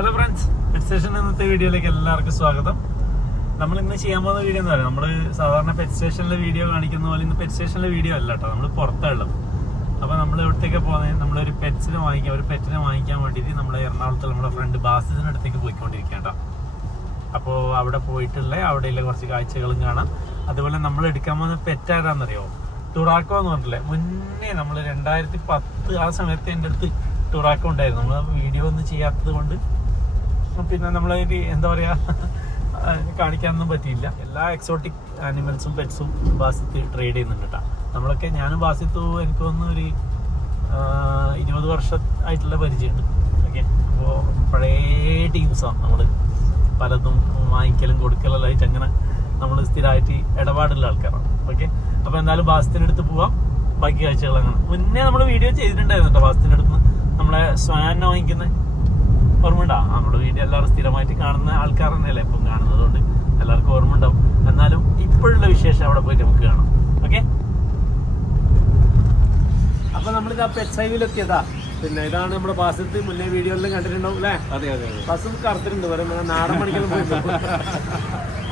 Hello friends, pet station ഇന്നത്തെ വീഡിയോയിലേക്ക് എല്ലാവർക്കും സ്വാഗതം. നമ്മൾ ഇന്ന് ചെയ്യാൻ പോകുന്ന വീഡിയോ എന്ന് പറയുന്നത് നമ്മൾ സാധാരണ പെറ്റ് സ്റ്റേഷനിലെ വീഡിയോ കാണിക്കുന്ന പോലെ ഇന്ന് പെറ്റ് സ്റ്റേഷനിലെ വീഡിയോ അല്ല കേട്ടോ, നമ്മൾ പുറത്തുള്ളത്. അപ്പോൾ നമ്മൾ എവിടത്തേക്ക് പോകുന്നത്, നമ്മളൊരു പെറ്റ്സിനെ വാങ്ങിക്കാൻ വേണ്ടിയിട്ട് നമ്മൾ എറണാകുളത്ത് നമ്മുടെ ഫ്രണ്ട് ബാസിസിൻ്റെ അടുത്തേക്ക് പോയിക്കൊണ്ടിരിക്കുക കേട്ടോ. അപ്പോൾ അവിടെ പോയിട്ടുള്ള അവിടെയുള്ള കുറച്ച് കാഴ്ചകളും കാണാം. അതുപോലെ നമ്മൾ എടുക്കാൻ പോകുന്ന പെറ്റ് ആരാന്നറിയോ, ടുറാക്കോ എന്ന് പറഞ്ഞില്ലേ. മുന്നേ നമ്മൾ 2010 ആ സമയത്ത് എൻ്റെ അടുത്ത് ടുറാക്കോ ഉണ്ടായിരുന്നു. നമ്മൾ വീഡിയോ ഒന്നും ചെയ്യാത്തത് കൊണ്ട് പിന്നെ നമ്മളതിന് എന്താ പറയുക, കാണിക്കാനൊന്നും പറ്റിയില്ല. എല്ലാ എക്സോട്ടിക് ആനിമൽസും പെറ്റ്സും ബാസിത്ത് ട്രേഡ് ചെയ്യുന്നുണ്ട് കേട്ടോ. നമ്മളൊക്കെ ഞാനും ബാസിത്തു എനിക്ക് തോന്നുന്നു ഒരു 20 വർഷമായിട്ടുള്ള പരിചയമുണ്ട്. ഓക്കെ, അപ്പോൾ പഴയ ടീംസാണ് നമ്മൾ, പലതും വാങ്ങിക്കലും കൊടുക്കലെല്ലായിട്ട് അങ്ങനെ നമ്മൾ സ്ഥിരമായിട്ട് ഇടപാടുള്ള ആൾക്കാരാണ്. ഓക്കെ, അപ്പോൾ എന്തായാലും ബാസിത്തിൻ്റെ അടുത്ത് പോവാം, ബാക്കി കാഴ്ചകൾ അങ്ങനെ. മുന്നേ നമ്മൾ വീഡിയോ ചെയ്തിട്ടുണ്ടായിരുന്നു കേട്ടോ, ബാസിത്തിൻ്റെ അടുത്ത് നമ്മളെ സ്വാനെ വാങ്ങിക്കുന്നത് ഓർമ്മ ഉണ്ടാവും. നമ്മുടെ വീഡിയോ എല്ലാവരും സ്ഥിരമായിട്ട് കാണുന്ന ആൾക്കാർ തന്നെയല്ലേ ഇപ്പം കാണുന്നത്, കൊണ്ട് എല്ലാവർക്കും ഓർമ്മ ഉണ്ടാവും. എന്നാലും ഇപ്പോഴുള്ള വിശേഷം അവിടെ പോയിട്ട് നമുക്ക് കാണാം. ഓക്കെ, അപ്പൊ നമ്മളിത് ആ പെറ്റ് സൈഡിലെത്തിയതാ. പിന്നെ ഇതാണ് നമ്മുടെ ബാസിത്ത്, മുന്നേ വീഡിയോയിലും കണ്ടിട്ടുണ്ടാവും അല്ലേ? അതെ അതെ, ബസ്സും കറുത്തിട്ടുണ്ട്, പറയുമ്പോൾ നാടൻ മണിക്കെല്ലാം പോയിട്ടുണ്ട്.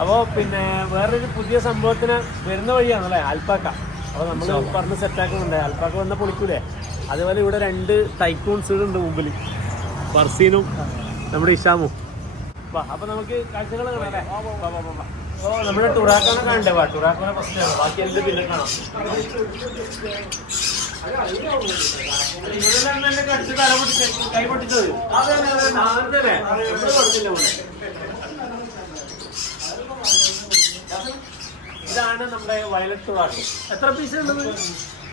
അപ്പോൾ പിന്നെ വേറൊരു പുതിയ സംഭവത്തിന് വരുന്ന വഴിയാണല്ലേ അൽപ്പാക്ക. അപ്പോൾ നമ്മൾ പറഞ്ഞ് സെറ്റാക്കുന്നുണ്ട്, അൽപ്പാക്ക വന്ന പൊളിക്കൂലേ. അതുപോലെ ഇവിടെ 2 ടൈക്കൂൺസുകളുണ്ട് മുമ്പിൽ, ഫർസീനും നമ്മുടെ ഇഷാമും. അപ്പൊ നമുക്ക് കാഴ്ചകൾ കാണാം. ഓ, നമ്മുടെ ടുറാക്കോനെ കാണണ്ടേ? ടുറാക്കോനെ ഫസ്റ്റ് ആണ്, ബാക്കി എന്ത് പിന്നെ കാണാം. കൈ പൊട്ടിച്ചത് ഇതാണ് നമ്മുടെ വയലറ്റ് ടുറാക്കോ. എത്ര പീസ് ഉള്ളത്?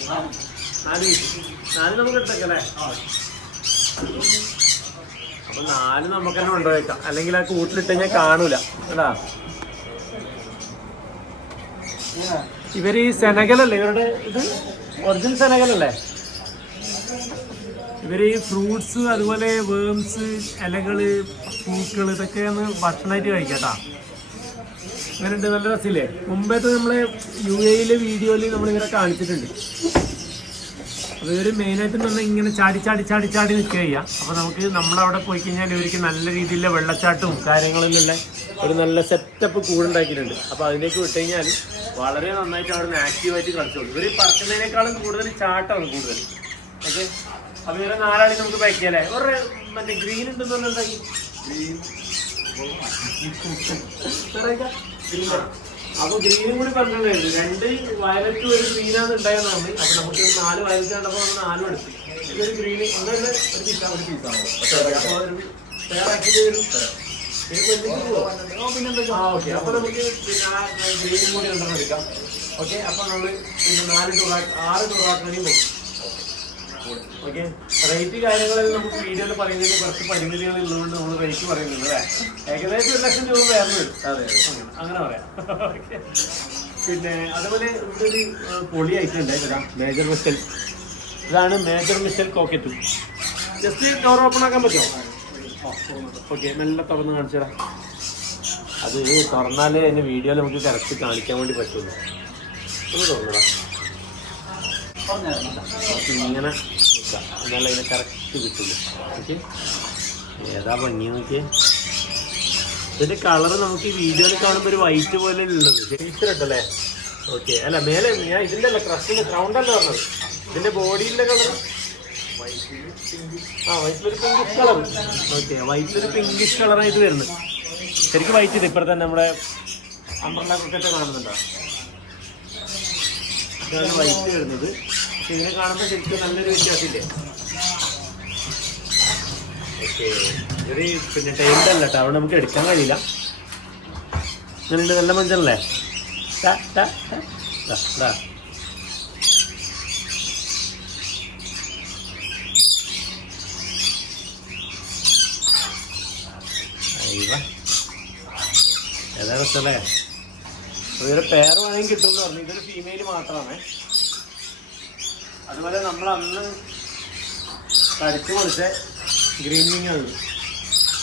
4 പീസ്. 4 നമുക്ക് എടുത്തേക്കല്ലേ? അപ്പൊ 4 നമുക്ക് തന്നെ കൊണ്ടുപോയേക്കാം, അല്ലെങ്കിൽ ആ കൂട്ടിലിട്ട് കഴിഞ്ഞാൽ കാണൂല കേട്ടാ. ഇവര് ഈ സെനഗലല്ലേ ഇവരുടെ ഇത്, ഒറിജിനൽ സെനഗലല്ലേ? ഇവര് ഈ ഫ്രൂട്ട്സ് അതുപോലെ വേംസ്, ഇലകള്, പൂക്കള് ഇതൊക്കെയാണ് ഭക്ഷണമായിട്ട് കഴിക്കാട്ടാ. അങ്ങനെയുണ്ട്, നല്ല രസമില്ലേ? മുമ്പത്തെ നമ്മളെ UAE വീഡിയോയിൽ നമ്മളിങ്ങനെ കാണിച്ചിട്ടുണ്ട്. അപ്പോൾ ഇവർ മെയിനായിട്ട് പറഞ്ഞാൽ ഇങ്ങനെ ചാടി നിൽക്കുക ചെയ്യുക. അപ്പോൾ നമുക്ക് നമ്മളവിടെ പോയി കഴിഞ്ഞാൽ ഇവർക്ക് നല്ല രീതിയിലുള്ള വെള്ളച്ചാട്ടവും കാര്യങ്ങളിലുള്ള ഒരു നല്ല സെറ്റപ്പ് കൂടുണ്ടാക്കിയിട്ടുണ്ട്. അപ്പോൾ അതിലേക്ക് വിട്ട് കഴിഞ്ഞാൽ വളരെ നന്നായിട്ട് അവിടെ നിന്ന് ആക്റ്റീവായിട്ട് കളിച്ചോളൂ. ഇവർ പറക്കുന്നതിനേക്കാളും കൂടുതൽ ചാട്ടമാണ് കൂടുതൽ. ഓക്കെ, അപ്പോൾ ഇവരെ 4 ആളി നമുക്ക് പാക്ക് ചെയ്യാല്ലേ. ഒരു മറ്റേ ഗ്രീൻ ഉണ്ടെന്ന് പറഞ്ഞാൽ എന്തായി, അപ്പൊ ഗ്രീനും കൂടി പറഞ്ഞിട്ടുണ്ടായിരുന്നു. 2 വയലറ്റും ഒരു ഗ്രീനാണ് ഉണ്ടായെന്ന് പറഞ്ഞു. അപ്പൊ നമുക്ക് 4 വയലറ്റ് കണ്ടപ്പോൾ നമ്മൾ 4 എടുത്തു. ഇതൊരു ഗ്രീന് ഒന്നല്ല ഒരു പീസാണ്, തയ്യാറാക്കിയിട്ട് വരും. ഓക്കെ, അപ്പൊ നമുക്ക് പിന്നെ ഗ്രീനും കൂടി 2 എടുക്കാം. ഓക്കെ, അപ്പൊ നമ്മള് പിന്നെ 6 ടുറാക്കണിയും പോകും. ഓക്കെ, റേറ്റ് കാര്യങ്ങളിൽ നമുക്ക് വീഡിയോയിൽ പറയുന്നതിന് കുറച്ച് പരിമിതികൾ ഉള്ളതുകൊണ്ട് നമ്മൾ റേറ്റ് പറയുന്നുണ്ട് അല്ലേ. ഏകദേശം 1 ലക്ഷം രൂപ വേറെ വരും. അതെ, അങ്ങനെ പറയാം. ഓക്കെ, പിന്നെ അതുപോലെ ഇതൊരു പൊളി ഐറ്റം ഉണ്ടായിട്ടാ, മേജർ മിസ്റ്റൽ. ഇതാണ് മേജർ മിസ്റ്റൽ കോക്കറ്റ്. ജസ്റ്റ് ഡോർ ഓപ്പൺ ആക്കാൻ പറ്റുമോ? ഓക്കെ, നല്ല തുറന്ന് കാണിച്ചു തരാം. അത് തുറന്നാലേ എൻ്റെ വീഡിയോയിൽ നമുക്ക് കറക്റ്റ് കാണിക്കാൻ വേണ്ടി പറ്റുള്ളൂ. ഒന്ന് തുറന്നടാ, ഇങ്ങനെ എന്നാലും അതിനെ കറക്റ്റ് കിട്ടില്ല. ഓക്കെ, ഏതാ ഭംഗി നോക്കിയേ. ഇതിന്റെ കളറ് നമുക്ക് ഈ വീഡിയോയിൽ കാണുമ്പോൾ ഒരു വൈറ്റ് പോലെ ഉള്ളത് ടീച്ചറിട്ടല്ലേ. ഓക്കെ, അല്ല മേലെ ഞാൻ ഇതിന്റെ അല്ല, ക്രസ്റ്റിന്റെ ക്രൗണ്ട് അല്ല പറഞ്ഞത്, ഇതിന്റെ ബോഡിയിലെ കളർ വൈറ്റിലൊരു പിങ്കിഷ് കളർ. ഓക്കെ, വൈറ്റിലൊരു പിങ്കിഷ് കളറായിട്ട് വരുന്നത്. ശരിക്കും വൈറ്റ് ഇത് ഇപ്പുറത്തെ നമ്മുടെ അംബ്രല്ല ക്രിക്കറ്റ് കാണുന്നുണ്ടോ, ഇതാണ് വൈറ്റ് വരുന്നത്. പക്ഷെ ഇതിനെ കാണുമ്പോൾ ശരിക്കും നല്ലൊരു വ്യത്യാസമില്ലേ. ഓക്കെ, ഒരു പിന്നെ ടൈമിൻ്റെ അല്ല കേട്ടോ, അവിടെ നമുക്ക് എടുക്കാൻ കഴിയില്ല. അങ്ങനെയുണ്ട്, നല്ല മഞ്ചല്ലേ. ഏതാ രസല്ലേ. ഇതൊരു പേർ വേണമെങ്കിൽ കിട്ടുമെന്ന് പറഞ്ഞു. ഇതൊരു ഫീമെയിൽ മാത്രമാണ്. അതുപോലെ നമ്മൾ അന്ന് കടിച്ചു കൊടുത്ത ഗ്രീൻ വിങ് ആണ്.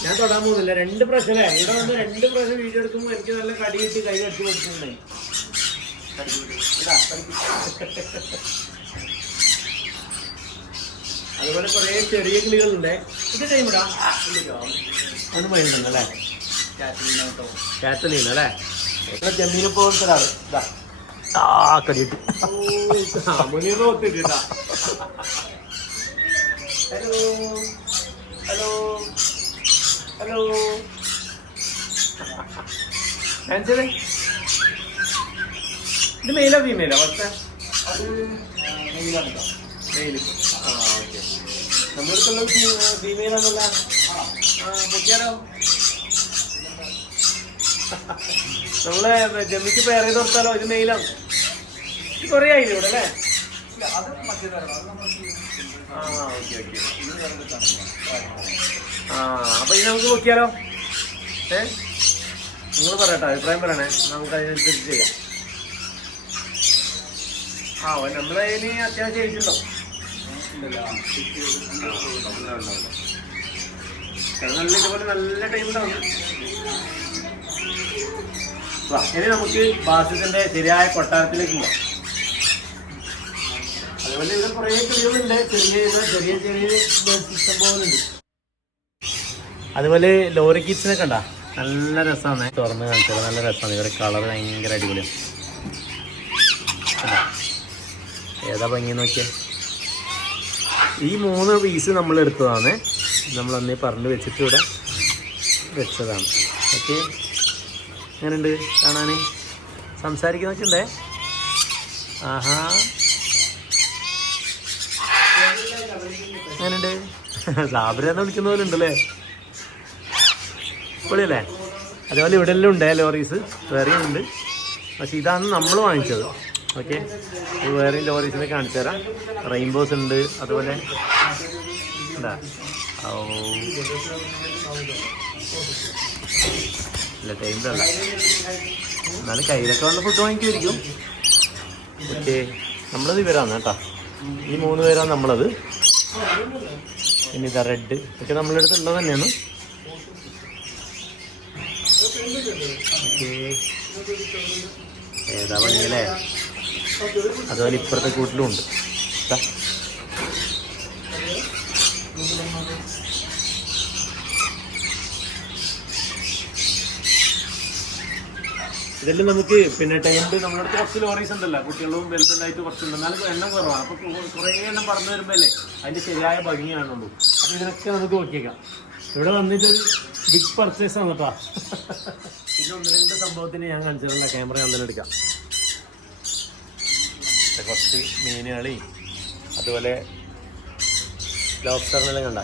ഞാൻ തൊടാൻ പോകുന്നില്ല. 2 പ്രാവശ്യം അല്ലേ, ഇവിടെ വന്ന് 2 പ്രാവശ്യം വീഡിയോ എടുക്കുമ്പോൾ എനിക്ക് നല്ല കടി കിട്ടി, കൈ കടിച്ചു കൊടുക്കുന്നുണ്ടായി. അതുപോലെ കുറേ ചെറിയ കിളികളുണ്ട്. ഇത് ടൈമിടാ അത് മൈലുണ്ടല്ലേ കാറ്റലീന അല്ലേ? ജമീനെ പോലത്തെ ഒരാള് ഇതാ കടിയിട്ട് മുനീറോത്തിട്ടാ. ഹലോ ഹലോ ഹലോ ആൻസറേ ഇത് മെയിലാ ഫീമെയിലാ ഫസ്റ്റ്? അത് മെയിലാണ്. മെയിൽ. ആ ഓക്കെ. നമ്മളെടുത്തുള്ളത് ഫീമെയിലാണല്ല. പൊക്കിയാലോ? നമ്മളെ ജമ്മിക്ക് പേർ ചെയ്ത് കൊടുത്താലോ? ഇത് മെയിലാണ്. ഇത് കുറേ ആയില്ലേ ഇവിടെ അല്ലേ? ആ ഓക്കെ ഓക്കെ. ആ അപ്പൊ ഇത് നമുക്ക് നോക്കിയാലോ? നിങ്ങൾ പറയട്ടോ, അഭിപ്രായം പറയണേ, നമുക്ക് അതിനനുസരിച്ച് ചെയ്യാം. ആ നമ്മളെ ഇനി അത്യാവശ്യം കഴിച്ചിട്ടുണ്ടോ? നല്ല ഇതുപോലെ നല്ല ടൈം ഉണ്ടാവും. ഇനി നമുക്ക് ബാസിന്റെ ശരിയായ കൊട്ടാരത്തിലേക്ക് പോവാം. അതുപോലെ ഇവിടെ കുറേ കിളികളുണ്ട്, ചെറിയ ചെറിയ ചെറിയ ഇഷ്ടം പോകുന്നുണ്ട്. അതുപോലെ ലോറി കിഡ്സിനെ കണ്ട നല്ല രസമാണ്. തുറന്ന് കാണിച്ചത് നല്ല രസമാണ്. ഇവരുടെ കളർ ഭയങ്കര അടിപൊളിയാണ്. ഏതാ ഭംഗി നോക്കിയാൽ. ഈ 3 പീസ് നമ്മൾ എടുത്തതാണ്. നമ്മളന്നേ പറഞ്ഞു വെച്ചിട്ട് ഇവിടെ വെച്ചതാണ്. ഓക്കെ, എങ്ങനെയുണ്ട് കാണാൻ? സംസാരിക്കുന്നൊക്കെ ഉണ്ടേ. ആഹാ എങ്ങനെയുണ്ട്? സാബിരെന്ന് വിളിക്കുന്ന പോലെ ഉണ്ടല്ലേ? പൊളിയല്ലേ? അതേപോലെ ഇവിടെ എല്ലാം ഉണ്ട് ലോറീസ്, വേറെയും ഉണ്ട്. പക്ഷെ ഇതാണ് നമ്മൾ വാങ്ങിച്ചത്. ഓക്കെ, വേറെയും ലോറീസിനെ കാണിച്ചു തരാം. റെയിൻബോസ് ഉണ്ട്. അതുപോലെ എന്താ ഇല്ല ടൈമിലല്ല, എന്നാലും കയ്യിലൊക്കെ വന്ന ഫുഡ് വാങ്ങിക്കുമായിരിക്കും. ഓക്കെ, നമ്മളത് ഇവരാണ് കേട്ടോ. ഈ 3 പേരാണ് നമ്മളത്. പിന്നെ ഇതാ റെഡ് ഒക്കെ നമ്മളുടെ അടുത്ത് ഉള്ളത് തന്നെയാണ്. ഓക്കെ, ഏതാ ഭംഗിയല്ലേ? അതുപോലെ ഇപ്പുറത്തെ കൂട്ടിലും ഉണ്ട്. ഇതെല്ലാം നമുക്ക് പിന്നെ ടൈമിൽ നമ്മുടെ അടുത്ത് കുറച്ച് ലോറീസ് ഉണ്ടല്ലോ, കുട്ടികളും വലുതായിട്ട് കുറച്ചുണ്ട്. എന്നാലും എണ്ണം കുറവാണ്. അപ്പോൾ കുറേ എണ്ണം പറഞ്ഞു വരുമ്പോൾ അല്ലേ അതിൻ്റെ ശരിയായ ഭംഗി കാണുള്ളൂ. അപ്പോൾ ഇതിനൊക്കെ നമുക്ക് നോക്കിയേക്കാം. ഇവിടെ വന്നിട്ടൊരു ബിഗ് പർച്ചേസ് ആണ് കേട്ടോ. ഇത് 1-2 സംഭവത്തിന് ഞാൻ കാണിച്ചിട്ടുള്ള ക്യാമറ അന്നേരം എടുക്കാം. കുറച്ച് മീനുകളി അതുപോലെ ലോബ്സ്റ്ററിനെല്ലാം കണ്ട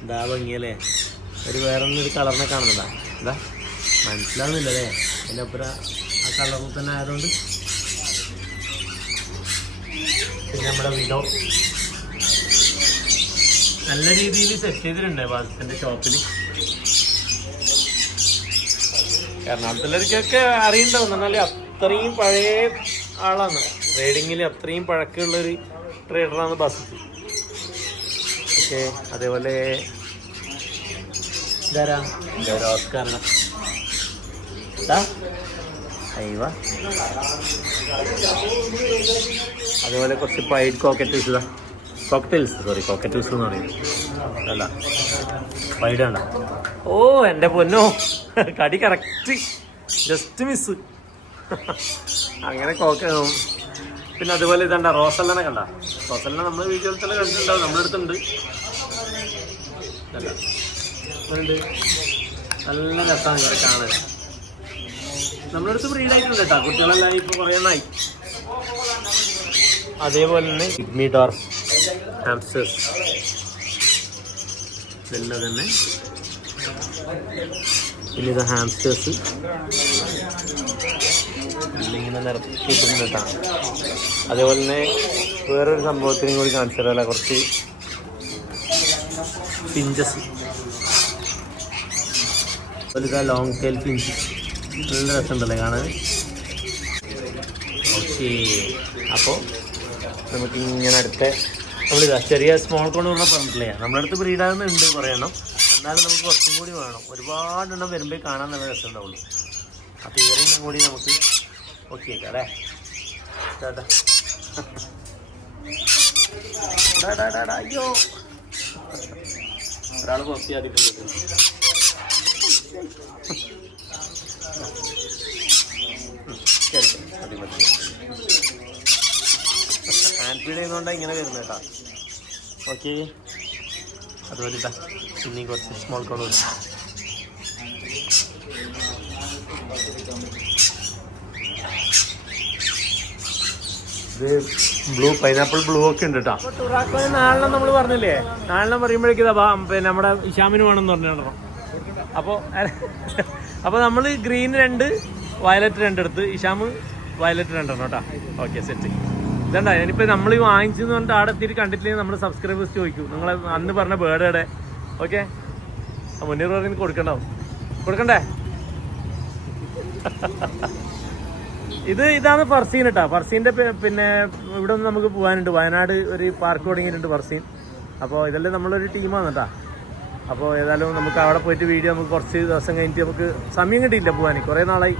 എന്താ ഭംഗിയല്ലേ? ഒരു വേറൊന്നൊരു കളറിനെ കാണുന്നുണ്ടാ? എന്താ മനസ്സിലാവുന്നില്ലല്ലേ? അതിൻ്റെ ഒപ്പര ആ കളറിൽ തന്നെ ആയതുകൊണ്ട്. പിന്നെ നമ്മുടെ വിഡോ നല്ല രീതിയിൽ സെറ്റ് ചെയ്തിട്ടുണ്ട് വാസത്തിൻ്റെ ഷോപ്പിൽ. എറണാകുളത്തുള്ളവർക്കൊക്കെ അറിയണ്ടാവും. എന്നാൽ അത്രയും പഴയ ആളാണ്. ട്രേഡിങ്ങിൽ അത്രയും പഴക്കമുള്ളൊരു ട്രേഡറാണ് ബാസിത്ത്. ഓക്കെ, അതേപോലെ ഇതാരാ എൻ്റെ ഒരു ഓസ്കാരണം. അതുപോലെ കുറച്ച് പൈഡ് കോക്കറ്റൽസ് എന്ന് പറയും. അല്ല പൈഡ് വേണ്ട. ഓ എൻ്റെ പൊന്നോ, കടി കറക്റ്റ്, ജസ്റ്റ് മിസ്. അങ്ങനെ പിന്നെ അതുപോലെ ഇതണ്ട റോസല്ലനെ കണ്ട. റോസല്ലനെ നമ്മൾ വീഡിയോയിൽ തന്നെ കണ്ടിട്ടുണ്ടാവും, നമ്മുടെ അടുത്തുണ്ട്. അല്ല നല്ല രസമാണ് ഇവരെ കാണാൻ. നമ്മുടെ അടുത്ത് ബ്രീഡായിട്ടുണ്ട് കേട്ടോ, കുട്ടികളെല്ലാം ഇപ്പോൾ കുറേ എണ്ണമായി. അതേപോലെ തന്നെ പിഗ്മി ഡോർഫ് ഹാംസ്റ്റേഴ്സ് ഇതെല്ലാം തന്നെ. പിന്നെ ഇത് ഹാംസ്റ്റേഴ്സ് ഇങ്ങനെ നിറച്ചിട്ടുണ്ട് കേട്ടോ. അതേപോലെ തന്നെ വേറൊരു സംഭവത്തിനും കൂടി കാണിച്ചു തരാമല്ലോ, കുറച്ച് ഫിഞ്ചസ്. അതുപോലെ ഇതാ ലോങ് ടെയിൽ ഫിഞ്ച്, നല്ല രസമുണ്ടല്ലേ കാണാൻ. ഓക്കെ, അപ്പോൾ നമുക്കിങ്ങനെ അടുത്ത നമ്മളിതാ ചെറിയ സ്മോൾ കോൺ പറഞ്ഞ പറഞ്ഞിട്ടില്ലേ, നമ്മുടെ അടുത്ത് ബ്രീഡാകുന്നുണ്ട് പറയണം. എന്നാലും നമുക്ക് കുറച്ചും കൂടി വേണം. ഒരുപാടെണ്ണം വരുമ്പോൾ കാണാൻ നല്ല രസം ഉണ്ടാവുള്ളൂ. അപ്പോൾ ഇവരെയും കൂടി നമുക്ക് ഓക്കെ അല്ലേ ചേട്ടാ? അയ്യോ, ഒരാൾ പുറത്തിയാതിട്ടുണ്ട്. ഹാൻഡ് ഫീഡ് ചെയ്യുന്നതുകൊണ്ടാണ് ഇങ്ങനെ വരുന്നത് കേട്ടോ. ഓക്കെ, അതുപോലെ ഇതാ ഇനിയും കുറച്ച് സ്മോൾ കോൾ കൊടുക്കും. ഇത് ബ്ലൂ, പൈനാപ്പിൾ ബ്ലൂ ഒക്കെ ഉണ്ട് കേട്ടോ. ടൊറാക്കോന് നാലെണ്ണം നമ്മൾ പറഞ്ഞില്ലേ, നാലെണ്ണം പറയുമ്പോഴേക്കും ഇതാ പിന്നെ നമ്മുടെ ഇഷാമിന് വേണമെന്ന് പറഞ്ഞോ. അപ്പോൾ നമ്മൾ ഗ്രീൻ 2, വയലറ്റ് 2 എടുത്ത്, ഇഷാമ് വയലറ്റ് 2 കേട്ടോ. Okay, set. ഇതണ്ട ഞാനിപ്പോൾ നമ്മൾ ഈ വാങ്ങിച്ചെന്ന് പറഞ്ഞിട്ട് അവിടെ എത്തിയിട്ട് കണ്ടിട്ടില്ലെങ്കിൽ നമ്മൾ സബ്സ്ക്രൈബേഴ്സ് ചോദിക്കും നിങ്ങൾ അന്ന് പറഞ്ഞ ബേർഡേടെ. ഓക്കെ, മുന്നേറ് പറഞ്ഞ് കൊടുക്കണ്ടേ? ഇതാണ് ഫർസീൻ കേട്ടോ. ഫർസീൻ്റെ പിന്നെ ഇവിടെ നിന്ന് നമുക്ക് പോകാനുണ്ട്, വയനാട് ഒരു പാർക്ക് തുടങ്ങിയിട്ടുണ്ട് ഫർസീൻ. അപ്പോൾ ഇതെല്ലാം നമ്മളൊരു ടീമാണ് കേട്ടോ. അപ്പോൾ ഏതായാലും നമുക്ക് അവിടെ പോയിട്ട് വീഡിയോ നമുക്ക് കുറച്ച് ദിവസം കഴിഞ്ഞിട്ട് നമുക്ക് സമയം കിട്ടിയില്ല പോകാൻ, കുറേ നാളായി.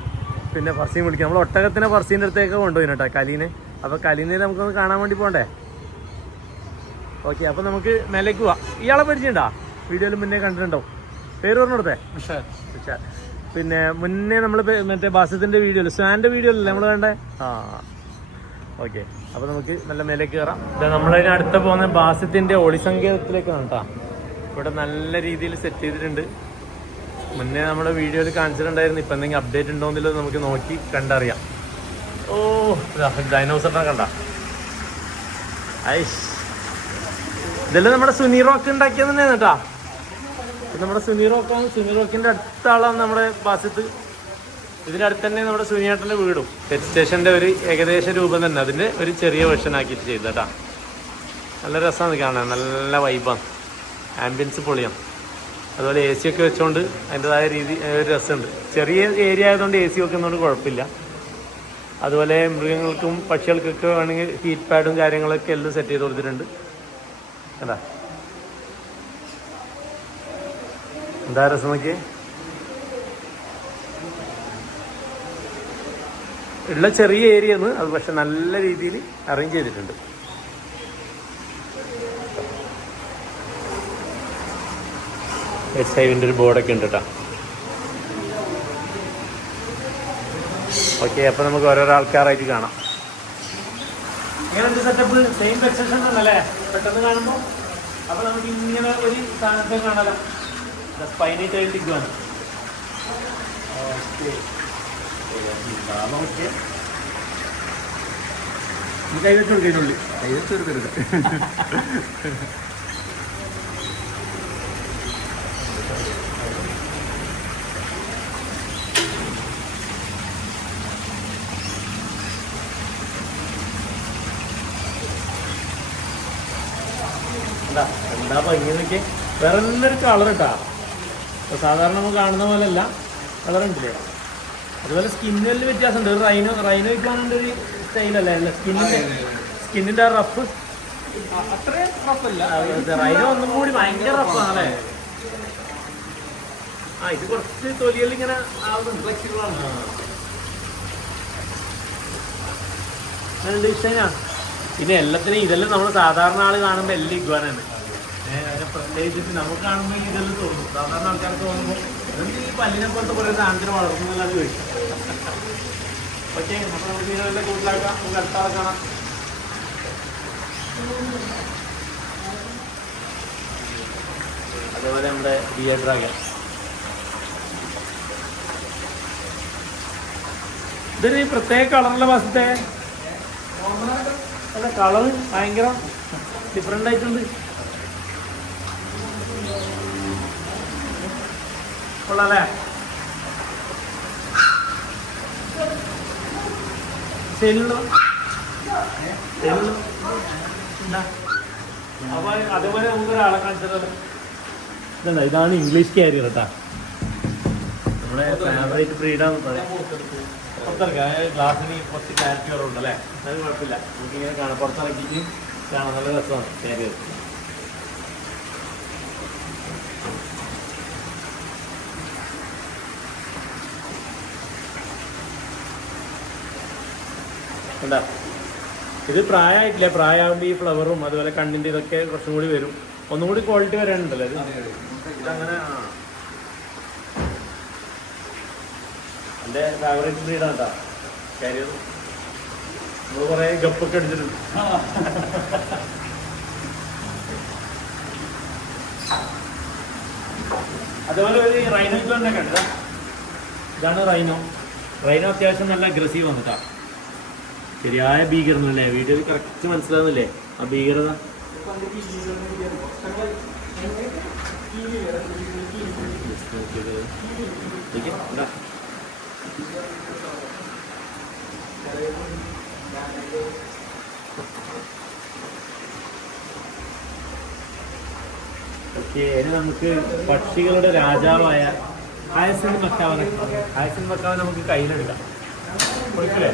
പിന്നെ ഫർസീൻ വിളിക്കാം, നമ്മൾ ഒട്ടകത്തിനെ ഫർസീൻ്റെ അടുത്തേക്ക് കൊണ്ടുപോയി കേട്ടോ, കലീനെ. അപ്പോൾ കലീനെ നമുക്കൊന്ന് കാണാൻ വേണ്ടി പോകണ്ടേ? ഓക്കെ, അപ്പോൾ നമുക്ക് മേലേക്ക് പോവാം. ഇയാളെ പരിചയമുണ്ടോ? വീഡിയോയിൽ മുന്നേ കണ്ടിട്ടുണ്ടോ? പേര് പറഞ്ഞോടത്തെ? പിന്നെ മുന്നേ നമ്മൾ മറ്റേ ബാസിത്തിന്റെ വീഡിയോ, സ്വാൻ്റെ വീഡിയോ അല്ലേ നമ്മൾ കണ്ടേ? ആ, ഓക്കെ. അപ്പോൾ നമുക്ക് നല്ല മേലേക്ക് കയറാം. നമ്മളതിന് അടുത്ത പോകുന്ന ബാസിത്തിന്റെ ഒളിസങ്കേതത്തിലേക്കാണ് കേട്ടോ. ഇവിടെ നല്ല രീതിയിൽ സെറ്റ് ചെയ്തിട്ടുണ്ട്. മുന്നേ നമ്മുടെ വീഡിയോയിൽ കാണിച്ചിട്ടുണ്ടായിരുന്നു. ഇപ്പം എന്തെങ്കിലും അപ്ഡേറ്റ് ഉണ്ടോ എന്നുള്ളത് നമുക്ക് നോക്കി കണ്ടറിയാം. ഓ, ഡൈനോസറിനെ കണ്ട. ഐഷ്, ഇതെല്ലാം നമ്മുടെ സുനി റോക്ക് ഉണ്ടാക്കിയത് തന്നെയാണ് കേട്ടോ. നമ്മുടെ സുനി റോക്കാണ്. സുനി റോക്കിൻ്റെ അടുത്ത ആളാണ് നമ്മുടെ ബാസിത്ത്. ഇതിൻ്റെ അടുത്ത് തന്നെ നമ്മുടെ സുനിയേട്ടൻ്റെ വീടും. പെറ്റ് സ്റ്റേഷൻ്റെ ഒരു ഏകദേശ രൂപം തന്നെ, അതിൻ്റെ ഒരു ചെറിയ വെർഷൻ ആക്കിയിട്ട് ചെയ്തു കേട്ടോ. നല്ല രസമാണ് കാണാൻ, നല്ല വൈബാണ്, ആംബിയൻസ് പൊളിയാണ്. അതുപോലെ AC ഒക്കെ വെച്ചുകൊണ്ട് അതിൻ്റെതായ രീതി ഒരു രസമുണ്ട്. ചെറിയ ഏരിയ ആയതുകൊണ്ട് AC വെക്കുന്നതുകൊണ്ട് കുഴപ്പമില്ല. അതുപോലെ മൃഗങ്ങൾക്കും പക്ഷികൾക്കൊക്കെ വേണമെങ്കിൽ ഹീറ്റ് പാഡും കാര്യങ്ങളൊക്കെ എല്ലാം സെറ്റ് ചെയ്ത് കൊടുത്തിട്ടുണ്ട്. എന്താ രസം നോക്കിയേ. ഉള്ള ചെറിയ ഏരിയ ആണ് അത്, പക്ഷെ നല്ല രീതിയിൽ അറേഞ്ച് ചെയ്തിട്ടുണ്ട്. SIവിൻ്റെ ഒരു ബോർഡൊക്കെ ഉണ്ട് കേട്ടോ. ഓക്കെ, അപ്പോൾ നമുക്ക് ഓരോരോ ആൾക്കാരായിട്ട് കാണാം. ഇങ്ങനെന്ത് സെറ്റപ്പ്? സെയിം പെർസെപ്ഷൻ ആണല്ലേ പെട്ടെന്ന് കാണുമ്പോൾ. അപ്പോൾ നമുക്ക് ഇങ്ങനെ ഒരു സാധനത്തെ കാണാലോ, സ്പൈനി ടൈൽഡ് ഇഗ്വാന. ഓക്കെ, കൈവച്ച് കൊടുക്കുന്നതിനുള്ളിൽ കൈവച്ച് കൊടുക്കരുത്. എന്താ ഭംഗി നോക്കിയേ. വേറെ നല്ലൊരു കളർ കേട്ടാ. അപ്പോൾ സാധാരണ നമ്മൾ കാണുന്ന പോലെ അല്ല, കളർ ഉണ്ടല്ലേ. അതുപോലെ സ്കിന്നിൽ വ്യത്യാസമുണ്ട്. ഒരു റൈനോ വയ്ക്കാനുണ്ട് ഒരു സ്റ്റൈലല്ലേ അല്ല സ്കിന്നിൻ്റെ ആ റഫ് അത്രയും റഫല്ല. റൈനോ ഒന്നും കൂടി ഭയങ്കര റഫാണല്ലേ. ആ, ഇത് കുറച്ച് തൊലിയിൽ ഇങ്ങനെ ആവുന്നുണ്ട്, ഫ്ലെക്സിബിളാണ്. നല്ല ഡിസൈനാണ്. പിന്നെ എല്ലാത്തിനും ഇതെല്ലാം നമ്മൾ സാധാരണ ആൾ കാണുമ്പോൾ എല്ലാം ഇഗ്വാനാണ്. പ്രത്യേകിച്ചിട്ട് നമുക്ക് കാണുമ്പോൾ ഇതെല്ലാം തോന്നും. സാധാരണ ആൾക്കാർക്ക് തോന്നുമ്പോൾ ഈ പല്ലിനെ പോലത്തെ കുറേ സാധനത്തിന് വളർത്തുന്നല്ലാതെ ചോദിക്കും. ഓക്കെ, നമുക്ക് ഇതിനെല്ലാം കൂടുതലാക്കാം. നമുക്ക് അടുത്ത ആളെ കാണാം. അതേപോലെ നമ്മുടെ ഡിയർ ഡ്രാഗൺ. ഇതൊരു പ്രത്യേക കളറുള്ള ബസ്സത്തെ അല്ല, കളറ് ഭയങ്കര ഡിഫറെൻ്റ് ആയിട്ടുണ്ട്. കൊള്ളാല്ലേ? സെയിലുണ്ടോ? അപ്പൊ അതേപോലെ നമുക്കൊരാളെ കാണിച്ചല്ലോ. ഇതല്ല, ഇതാണ് ഇംഗ്ലീഷ് കാരിയർ കേട്ടാ. നമ്മുടെ ഫേവറേറ്റ് ബ്രീഡാന്ന് പറയാം. പുറത്തിറക്കാം, ഗ്ലാസ്സിന് കുറച്ച് ക്ലാരിറ്റി കുറവുണ്ടല്ലേ, അത് കുഴപ്പമില്ല. നമുക്കിങ്ങനെ കാണാം, പുറത്തിറക്കിയിട്ട് കാണാൻ നല്ല രസമാണ് കാരിയർ. ഇത് പ്രായമായിട്ടില്ല. പ്രായമാകുമ്പോൾ ഈ ഫ്ലവറും അതുപോലെ കണ്ണിൻ്റെ ഇതൊക്കെ കുറച്ചും കൂടി വരും. ഒന്നും കൂടി ക്വാളിറ്റി വരാനുണ്ടല്ലോ ഇത്. ഇതങ്ങനെ എൻ്റെ ഫേവറേറ്റ് ബ്രീഡാണ് കേട്ടോ കാരിയർ. നമ്മൾ കുറേ ഗപ്പൊക്കെ അടിച്ചിട്ടുണ്ട്. അതുപോലെ ഒരു റൈനോ തന്നെ കണ്ടത്. ഇതാണ് റൈനോ. റൈനോ അത്യാവശ്യം നല്ല അഗ്രസീവ് വന്നിട്ടാ. ശരിയായ ഭീകരനല്ലേ? വീഡിയോയിൽ കറക്റ്റ് മനസ്സിലാവുന്നില്ലേ ആ ഭീകരത? ഓക്കെ, ഇനി നമുക്ക് പക്ഷികളുടെ രാജാവായ ഹയസിൻ മക്കാവനെ നമുക്ക് കയ്യിലെടുക്കാം. കൊടുക്കില്ലേ?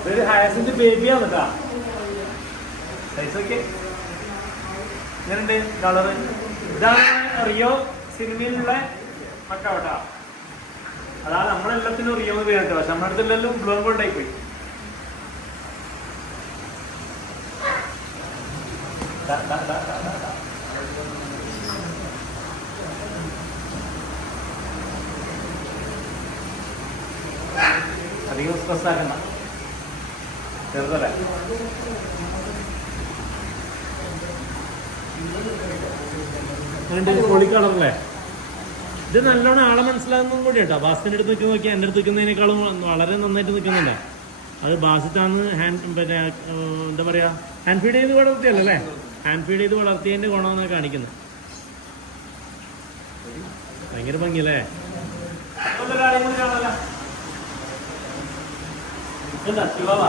ഇതൊരു ഹയസിന്റെ ബേബിയാണ് കേട്ടാ. സൈസൊക്കെ ഇങ്ങനെയുണ്ട് കളറ്. ഇതാണ് റിയോ സിനിമയിലുള്ള മക്കാവട്ടാ. അതാണ് നമ്മളെല്ലാത്തിനും റിയോ എന്ന് പേരിട്ട്. പക്ഷെ നമ്മുടെ അടുത്തെല്ലാം ബ്ലൂ ആൻഡ് ഗോൾഡ് ആയി പോയി. അധികം സ്ട്രെസ് ആക്കണ്ട. ചെറുതല്ലേ? പൊളി കളറല്ലേ? ഇത് നല്ലോണം ആളെ മനസ്സിലാകുന്നതും കൂടി കേട്ടോ. ബാസിന്റെ അടുത്ത് നിൽക്കുന്ന നോക്കിയാൽ എൻ്റെ അടുത്ത് നിൽക്കുന്നതിനേക്കാളും വളരെ നന്നായിട്ട് നിൽക്കുന്നില്ല. അത് ബാസിറ്റാന്ന് പിന്നെ എന്താ പറയാ, ഹാൻഡ് ഫീഡ് ചെയ്ത് വളർത്തിയല്ലോ അല്ലേ? ഹാൻഡ് ഫീഡ് ചെയ്ത് വളർത്തിയതിന്റെ ഗുണമെന്നാണ് കാണിക്കുന്നത്. ഭയങ്കര ഭംഗിയല്ലേ? എന്താ ശിവാവ?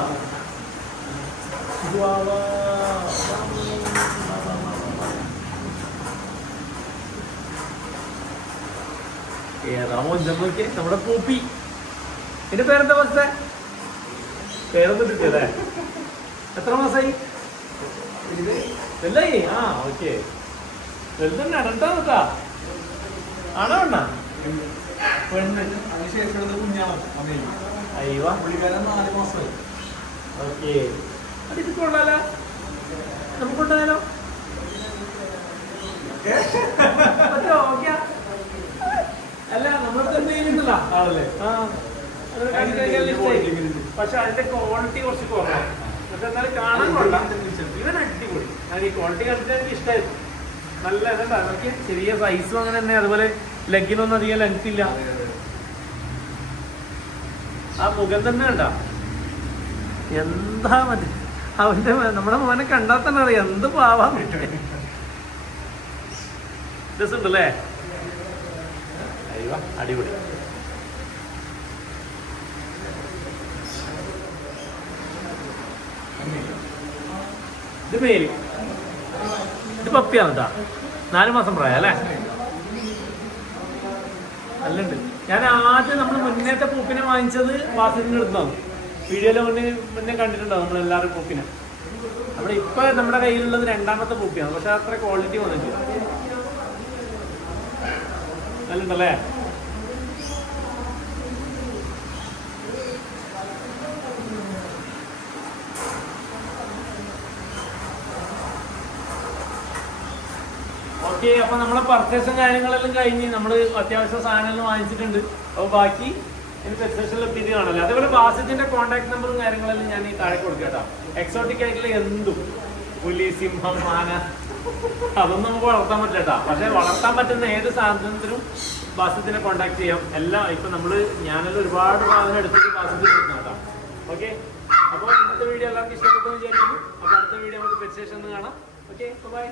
ഏതാമോ നോക്കിയേ നമ്മുടെ പൂപ്പി. എന്റെ പേരെന്താ അവസ്ഥ? പേരൊന്നും കിട്ടിയല്ലേ? എത്ര മാസമായി? വലുതായി? ആ ഓക്കെ. വലുതന്നെ രണ്ടാമത്താ ആണോ അണ്ണ? പെണ്ണ്. അയ്യോ 4 മാസമായി. ഓക്കെ, അതിത് കൊള്ളാലോ. നമുക്കുണ്ടായാലോ? അല്ല, നമ്മളടുത്ത് എന്തെങ്കിലുണ്ടല്ലോ ആളല്ലേ? പക്ഷെ അതിന്റെ ക്വാളിറ്റി കുറച്ച് കുറവാണ്. പക്ഷെ എന്നാലും കാണാൻ കൊള്ളാം. ഇവൻ അടിപൊളി. ഈ ക്വാളിറ്റി കണ്ടിട്ട് എനിക്ക് ഇഷ്ടമായിരുന്നു. നല്ല ഇതുണ്ടാ നോക്കി. ചെറിയ സൈസും അങ്ങനെ തന്നെ. അതുപോലെ ലെഗിനൊന്നും അധികം ലെങ്ത് ഇല്ല. ആ മുഖം തന്നെ കണ്ട എന്താ മതി. അവന്റെ നമ്മുടെ മോനെ കണ്ടാൽ തന്നെ അറിയാം എന്ത് പാവാ. രസമുണ്ടല്ലേ? അയ്യോ അടിപൊളി. ഇത് മേല്. ഇത് പപ്പിയാണ് കേട്ടാ. 4 മാസം പ്രായം അല്ലേ? നല്ലുണ്ട്. ഞാൻ ആദ്യം നമ്മൾ മുന്നേത്തെ പൂപ്പിനെ വാങ്ങിച്ചത് വാസത്തിന്റെ അടുത്താണ്. വീഡിയോയിലെ മുന്നേ കണ്ടിട്ടുണ്ടാവും നമ്മളെല്ലാവരും പൂപ്പിനെ. അവിടെ ഇപ്പൊ നമ്മുടെ കയ്യിലുള്ളത് 2ാമത്തെ പൂപ്പിയാണ്. പക്ഷെ അത്ര ക്വാളിറ്റി വന്നിട്ടില്ല. നല്ലുണ്ടല്ലേ? ഓക്കെ, അപ്പൊ നമ്മളെ പർച്ചേസും കാര്യങ്ങളെല്ലാം കഴിഞ്ഞ് നമ്മള് അത്യാവശ്യം സാധനങ്ങൾ വാങ്ങിച്ചിട്ടുണ്ട്. അപ്പൊ ബാക്കി ഇനി പെറ്റ്സെഷനിൽ എത്തിയിട്ട് കാണല്ലോ. അതേപോലെ ബാസിന്റെ കോൺടാക്ട് നമ്പറും കാര്യങ്ങളെല്ലാം ഞാൻ ഈ താഴെ കൊടുക്കാം കേട്ടോ. എക്സോട്ടിക് ആയിട്ടുള്ള എന്തും, പുലി, സിംഹം, ആന, അതൊന്നും നമുക്ക് വളർത്താൻ പറ്റില്ല കേട്ടോ. പക്ഷെ വളർത്താൻ പറ്റുന്ന ഏത് സാധനത്തിനും ബാസിനെ കോൺടാക്ട് ചെയ്യാം. എല്ലാം ഇപ്പൊ ഞാനെല്ലാം ഒരുപാട് സാധനം എടുത്തിട്ട് ബാസിന് കൊടുക്കാം കേട്ടോ. ഓക്കെ, അപ്പോൾ ഇന്നത്തെ വീഡിയോ എല്ലാവർക്കും ഇഷ്ടപ്പെട്ടു വിചാരിക്കുന്നു. അപ്പൊ അടുത്ത വീഡിയോ നമുക്ക് പെറ്റ്സെഷൻ കാണാം. Okay, by.